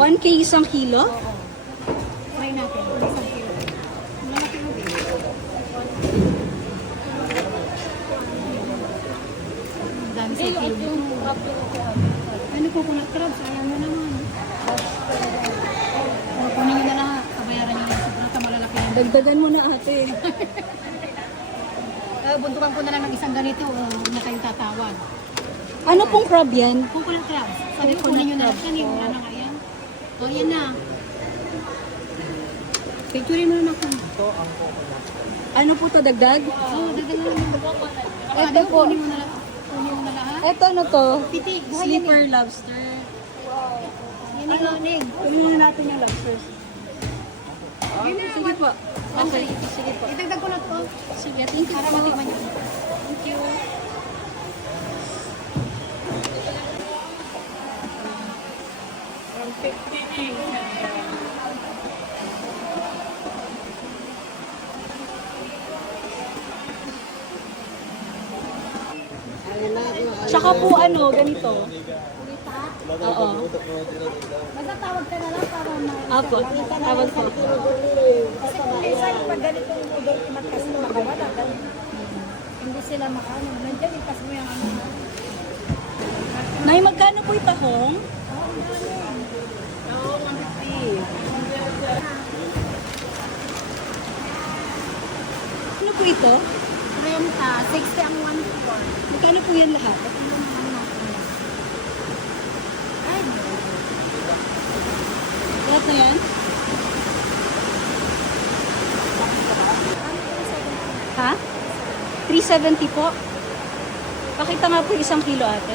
1K isang kilo? Oo. Try natin. Isang kilo. Malaki mo din. Ang dami sa kilo. Ano po kung nag-crab? Sayang mo naman. O, kunin nyo na lang. Kabayaran nyo na yung sobrang malalaki yan. Dagdagan mo na ate. Buntukan ko na lang ng isang ganito. Huwag na kayong tatawag. Ano pong crab yan? Coconut crab. Sabi ko, kunin nyo na lang. Kanina wala na nga yan. O, yan na. Picture mo na ako. Ano po to dagdag? Oo, dagdagan mo. Ito po. Kunin mo na lang. Kunin mo na lahat. Ito ano to? Titi, buhay yan Sleeper eh. lobster. Yan yung lanig. Kunin muna natin yung lobsters. Sige po. Okay, sige po. Itagdag ko na to. Sige, thank you Para po. matikman nyo. Thank you. Tsaka po ano, ganito. Oo. Magtatawag ka na lang para ma... Apo, tawag po. Kasi kung minsan pag ganito yung order, kasi makawala. Hindi sila makaano. Nandiyan, ipas mo yung ano. Nay, magkano po yung tahong? Oo, 150. Ano po ito? 60 ang 1 Magkano po yan lahat? Ay, Lahat na yan? Ha? 370 po? Pakita nga po yung isang kilo ate.